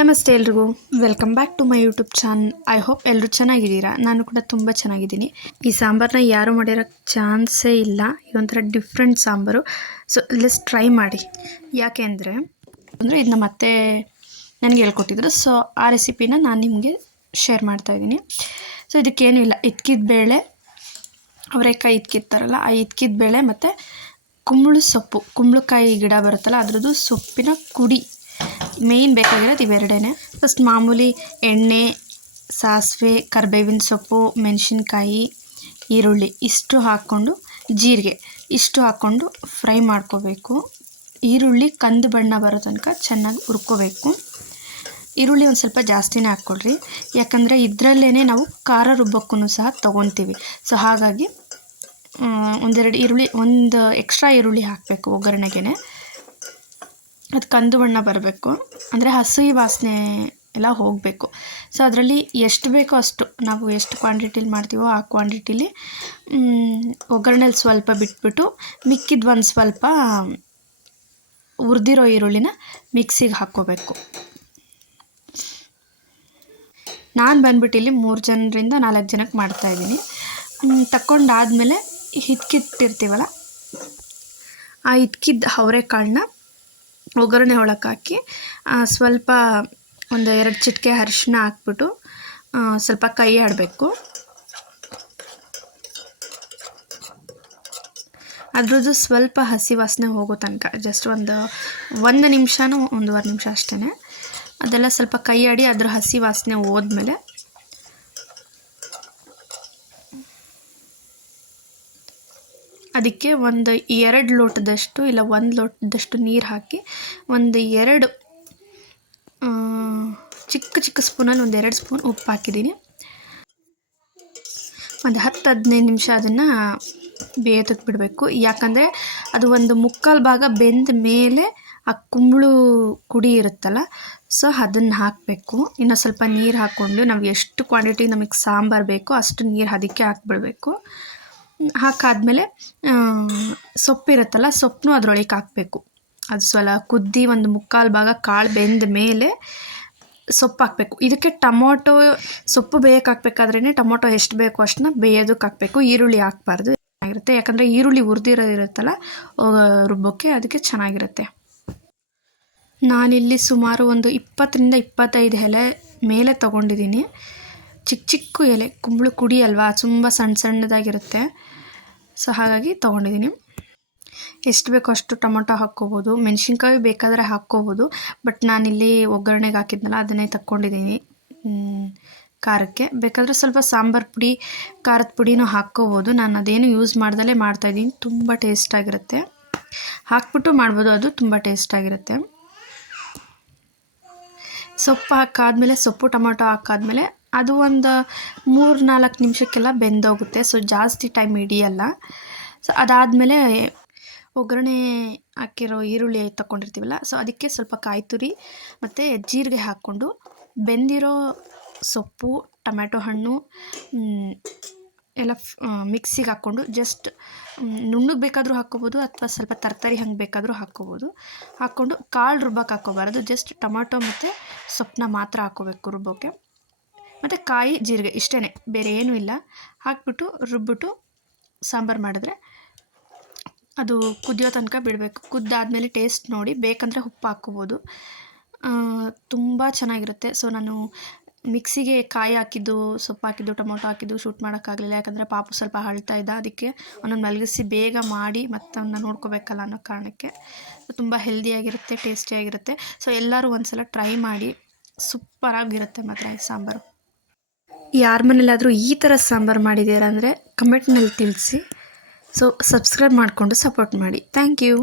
ನಮಸ್ತೆ ಎಲ್ರಿಗೂ, welcome back to my YouTube channel. I hope ಎಲ್ಲರೂ ಚೆನ್ನಾಗಿದ್ದೀರಾ. ನಾನು ಕೂಡ ತುಂಬ ಚೆನ್ನಾಗಿದ್ದೀನಿ. ಈ ಸಾಂಬಾರನ್ನ ಯಾರು ಮಾಡಿರೋಕ್ಕೆ ಚಾನ್ಸೇ ಇಲ್ಲ. ಇದೊಂಥರ different sambar. So let's try ಮಾಡಿ. ಯಾಕೆ ಅಂದರೆ ಇದು ನಮ್ಮ ಅತ್ತೆ ನನಗೆ ಹೇಳ್ಕೊಟ್ಟಿದ್ರು. ಸೊ ಆ ರೆಸಿಪಿನ ನಾನು ನಿಮಗೆ ಶೇರ್ ಮಾಡ್ತಾಯಿದ್ದೀನಿ. ಸೊ ಇದಕ್ಕೇನೂ ಇಲ್ಲ, ಇದ್ಕಿದ ಬೇಳೆ, ಅವರೆಕಾಯಿ ಇದ್ಕಿರ್ತಾರಲ್ಲ, ಆ ಇದ್ಕಿದ ಬೇಳೆ ಮತ್ತು ಕುಂಬಳು ಸೊಪ್ಪು, ಕುಂಬಳಕಾಯಿ ಗಿಡ ಬರುತ್ತಲ್ಲ ಅದರದ್ದು ಸೊಪ್ಪಿನ ಕುಡಿ ಮೇಯ್ನ್ ಬೇಕಾಗಿರೋದು ಇವೆರಡೇ. ಫಸ್ಟ್ ಮಾಮೂಲಿ ಎಣ್ಣೆ, ಸಾಸಿವೆ, ಕರಿಬೇವಿನ ಸೊಪ್ಪು, ಮೆಣಸಿನ್ಕಾಯಿ, ಈರುಳ್ಳಿ ಇಷ್ಟು ಹಾಕ್ಕೊಂಡು, ಜೀರಿಗೆ ಇಷ್ಟು ಹಾಕ್ಕೊಂಡು ಫ್ರೈ ಮಾಡ್ಕೋಬೇಕು. ಈರುಳ್ಳಿ ಕಂದು ಬಣ್ಣ ಬರೋ ತನಕ ಚೆನ್ನಾಗಿ ಹುರ್ಕೋಬೇಕು. ಈರುಳ್ಳಿ ಒಂದು ಸ್ವಲ್ಪ ಜಾಸ್ತಿನೇ ಹಾಕ್ಕೊಳ್ರಿ, ಯಾಕಂದರೆ ಇದರಲ್ಲೇ ನಾವು ಖಾರ ರುಬ್ಬಕ್ಕೂ ಸಹ ತೊಗೊತೀವಿ. ಸೊ ಹಾಗಾಗಿ ಒಂದೆರಡು ಈರುಳ್ಳಿ, ಒಂದು ಎಕ್ಸ್ಟ್ರಾ ಈರುಳ್ಳಿ ಹಾಕಬೇಕು ಒಗ್ಗರಣೆಗೆ. ಅದು ಕಂದು ಬಣ್ಣ ಬರಬೇಕು, ಅಂದರೆ ಹಸಿ ವಾಸನೆ ಎಲ್ಲ ಹೋಗಬೇಕು. ಸೊ ಅದರಲ್ಲಿ ಎಷ್ಟು ಬೇಕೋ ಅಷ್ಟು, ನಾವು ಎಷ್ಟು ಕ್ವಾಂಟಿಟಿಲಿ ಮಾಡ್ತೀವೋ ಆ ಕ್ವಾಂಟಿಟಿಲಿ ಒಗ್ಗರಣೆಲಿ ಸ್ವಲ್ಪ ಬಿಟ್ಬಿಟ್ಟು ಮಿಕ್ಕಿದ ಒಂದು ಸ್ವಲ್ಪ ಹುರಿದಿರೋ ಈರುಳ್ಳಿನ ಮಿಕ್ಸಿಗೆ ಹಾಕ್ಕೋಬೇಕು. ನಾನು ಬಂದ್ಬಿಟ್ಟು ಇಲ್ಲಿ 3 ಜನರಿಂದ 4 ಜನಕ್ಕೆ ಮಾಡ್ತಾಯಿದ್ದೀನಿ. ತಗೊಂಡಾದ್ಮೇಲೆ ಹಿದ್ಕಿಟ್ಟಿರ್ತೀವಲ್ಲ, ಆ ಹಿದ್ಕಿದ್ದ ಅವರೆಕಾಳನ್ನ ಒಗ್ಗರಣೆ ಒಳಕ್ಕೆ ಹಾಕಿ ಸ್ವಲ್ಪ ಒಂದು 2 ಚಿಟಿಕೆ ಅರಿಶಿನ ಹಾಕ್ಬಿಟ್ಟು ಸ್ವಲ್ಪ ಕೈ ಆಡಬೇಕು. ಅದ್ರದ್ದು ಸ್ವಲ್ಪ ಹಸಿ ವಾಸನೆ ಹೋಗೋ ತನಕ ಜಸ್ಟ್ ಒಂದು ನಿಮಿಷನೂ 1.5 ನಿಮಿಷ ಅಷ್ಟೇ. ಅದೆಲ್ಲ ಸ್ವಲ್ಪ ಕೈ ಆಡಿ ಅದ್ರ ಹಸಿ ವಾಸನೆ ಹೋದ್ಮೇಲೆ ಅದಕ್ಕೆ ಒಂದು 2 ಲೋಟದಷ್ಟು ಇಲ್ಲ 1 ಲೋಟದಷ್ಟು ನೀರು ಹಾಕಿ, ಒಂದು 2 ಚಿಕ್ಕ ಸ್ಪೂನಲ್ಲಿ 1-2 ಸ್ಪೂನ್ ಉಪ್ಪು ಹಾಕಿದ್ದೀನಿ. ಒಂದು 10-15 ನಿಮಿಷ ಅದನ್ನು ಬೇಯೋದಕ್ಕೆ ಬಿಡಬೇಕು. ಯಾಕಂದರೆ ಅದು ಒಂದು 1/4 ಭಾಗ ಬೆಂದ ಮೇಲೆ ಆ ಕುಂಬಳು ಕುಡಿ ಇರುತ್ತಲ್ಲ, ಸೊ ಅದನ್ನು ಹಾಕಬೇಕು. ಇನ್ನು ಸ್ವಲ್ಪ ನೀರು ಹಾಕ್ಕೊಂಡು ನಾವು ಎಷ್ಟು ಕ್ವಾಂಟಿಟಿ ನಮಗೆ ಸಾಂಬಾರು ಬೇಕೋ ಅಷ್ಟು ನೀರು ಅದಕ್ಕೆ ಹಾಕ್ಬಿಡಬೇಕು. ಹಾಕಾದ್ಮೇಲೆ ಸೊಪ್ಪಿರುತ್ತಲ್ಲ, ಸೊಪ್ಪನ್ನು ಅದರೊಳಗೆ ಹಾಕಬೇಕು. ಅದು ಸ್ವಲ್ಪ ಕುದ್ದಿ ಒಂದು 1/4 ಭಾಗ ಕಾಳು ಬೆಂದ ಮೇಲೆ ಸೊಪ್ಪು ಹಾಕಬೇಕು. ಇದಕ್ಕೆ ಟೊಮೊಟೊ ಸೊಪ್ಪು ಬೇಯಕ್ಕೆ ಹಾಕ್ಬೇಕಾದ್ರೇ ಟೊಮೊಟೊ ಎಷ್ಟು ಬೇಕೋ ಅಷ್ಟನ್ನ ಬೇಯೋದಕ್ಕೆ ಹಾಕಬೇಕು. ಈರುಳ್ಳಿ ಹಾಕಬಾರ್ದು, ಚೆನ್ನಾಗಿರುತ್ತೆ. ಯಾಕಂದರೆ ಈರುಳ್ಳಿ ಹುರಿದಿರೋದಿರುತ್ತಲ್ಲ ರುಬ್ಬಕ್ಕೆ, ಅದಕ್ಕೆ ಚೆನ್ನಾಗಿರುತ್ತೆ. ನಾನಿಲ್ಲಿ ಸುಮಾರು ಒಂದು 20-25 ಎಲೆ ಮೇಲೆ ತೊಗೊಂಡಿದ್ದೀನಿ. ಚಿಕ್ಕ ಎಲೆ, ಕುಂಬಳು ಕುಡಿ ಅಲ್ವಾ, ತುಂಬ ಸಣ್ಣದಾಗಿರುತ್ತೆ. ಸೊ ಹಾಗಾಗಿ ತೊಗೊಂಡಿದ್ದೀನಿ. ಎಷ್ಟು ಬೇಕೋ ಅಷ್ಟು ಟೊಮೊಟೊ ಹಾಕ್ಕೋಬೋದು, ಮೆಣಸಿನ್ಕಾಯಿ ಬೇಕಾದರೆ ಹಾಕ್ಕೋಬೋದು. ಬಟ್ ನಾನಿಲ್ಲಿ ಒಗ್ಗರಣೆಗೆ ಹಾಕಿದ್ನಲ್ಲ ಅದನ್ನೇ ತಕ್ಕೊಂಡಿದ್ದೀನಿ. ಖಾರಕ್ಕೆ ಬೇಕಾದರೆ ಸ್ವಲ್ಪ ಸಾಂಬಾರು ಪುಡಿ, ಖಾರದ ಪುಡಿನೂ ಹಾಕ್ಕೋಬೋದು. ನಾನು ಅದೇನು ಯೂಸ್ ಮಾಡ್ದಲೇ ಮಾಡ್ತಾಯಿದ್ದೀನಿ. ತುಂಬ ಟೇಸ್ಟಾಗಿರುತ್ತೆ. ಹಾಕ್ಬಿಟ್ಟು ಮಾಡ್ಬೋದು, ಅದು ತುಂಬ ಟೇಸ್ಟಾಗಿರುತ್ತೆ. ಸೊಪ್ಪು ಹಾಕಾದ್ಮೇಲೆ, ಸೊಪ್ಪು ಟೊಮೊಟೊ ಹಾಕಾದ್ಮೇಲೆ ಅದು ಒಂದು 3-4 ನಿಮಿಷಕ್ಕೆಲ್ಲ ಬೆಂದೋಗುತ್ತೆ. ಸೊ ಜಾಸ್ತಿ ಟೈಮ್ ಹಿಡಿಯಲ್ಲ. ಸೊ ಅದಾದಮೇಲೆ ಒಗ್ಗರಣೆ ಹಾಕಿರೋ ಈರುಳ್ಳಿ ತಗೊಂಡಿರ್ತೀವಲ್ಲ, ಸೊ ಅದಕ್ಕೆ ಸ್ವಲ್ಪ ಕಾಯಿ ತುರಿ ಮತ್ತು ಜೀರಿಗೆ ಹಾಕ್ಕೊಂಡು ಬೆಂದಿರೋ ಸೊಪ್ಪು, ಟೊಮ್ಯಾಟೊ ಹಣ್ಣು ಎಲ್ಲ ಮಿಕ್ಸಿಗೆ ಹಾಕ್ಕೊಂಡು ಜಸ್ಟ್ ನುಣ್ಣಗೆ ಬೇಕಾದರೂ ಹಾಕ್ಕೋಬೋದು, ಅಥವಾ ಸ್ವಲ್ಪ ತರಕಾರಿ ಹಂಗೆ ಬೇಕಾದರೂ ಹಾಕ್ಕೋಬೋದು. ಹಾಕ್ಕೊಂಡು ಕಾಳು ರುಬ್ಬಕ್ಕೆ ಹಾಕ್ಕೋಬಾರ್ದು, ಜಸ್ಟ್ ಟೊಮ್ಯಾಟೊ ಮತ್ತು ಸೊಪ್ಪನ್ನ ಮಾತ್ರ ಹಾಕ್ಕೋಬೇಕು ರುಬ್ಬೋಕ್ಕೆ. ಮತ್ತು ಕಾಯಿ, ಜೀರಿಗೆ ಇಷ್ಟೇ, ಬೇರೆ ಏನೂ ಇಲ್ಲ. ಹಾಕ್ಬಿಟ್ಟು ರುಬ್ಬಿಟ್ಟು ಸಾಂಬಾರು ಮಾಡಿದ್ರೆ ಅದು ಕುದಿಯೋ ತನಕ ಬಿಡಬೇಕು. ಕುದ್ದಾದಮೇಲೆ ಟೇಸ್ಟ್ ನೋಡಿ, ಬೇಕಂದರೆ ಉಪ್ಪು ಹಾಕ್ಕೋಬೋದು. ತುಂಬ ಚೆನ್ನಾಗಿರುತ್ತೆ. ಸೊ ನಾನು ಮಿಕ್ಸಿಗೆ ಕಾಯಿ ಹಾಕಿದ್ದು, ಸೊಪ್ಪು ಹಾಕಿದ್ದು, ಟೊಮೊಟೊ ಹಾಕಿದ್ದು ಶೂಟ್ ಮಾಡೋಕ್ಕಾಗಲಿಲ್ಲ. ಯಾಕಂದರೆ ಪಾಪು ಸ್ವಲ್ಪ ಅಳ್ತಾ ಇದ್ದ, ಅದಕ್ಕೆ ಅವನನ್ನು ಮಲಗಿಸಿ ಬೇಗ ಮಾಡಿ ಮತ್ತು ಅವನ್ನ ನೋಡ್ಕೋಬೇಕಲ್ಲ ಅನ್ನೋ ಕಾರಣಕ್ಕೆ. ತುಂಬ ಹೆಲ್ದಿಯಾಗಿರುತ್ತೆ, ಟೇಸ್ಟಿಯಾಗಿರುತ್ತೆ. ಸೊ ಎಲ್ಲರೂ ಒಂದು ಸಲ ಟ್ರೈ ಮಾಡಿ, ಸೂಪರಾಗಿರುತ್ತೆ ಮಾತ್ರ ಈ ಸಾಂಬಾರು. ಯಾರ ಮನೇಲಾದರೂ ಈ ಥರ ಸಾಂಬಾರು ಮಾಡಿದ್ದೀರಾ ಅಂದರೆ ಕಮೆಂಟ್ನಲ್ಲಿ ತಿಳಿಸಿ. ಸೊ ಸಬ್ಸ್ಕ್ರೈಬ್ ಮಾಡಿಕೊಂಡು ಸಪೋರ್ಟ್ ಮಾಡಿ. Thank you.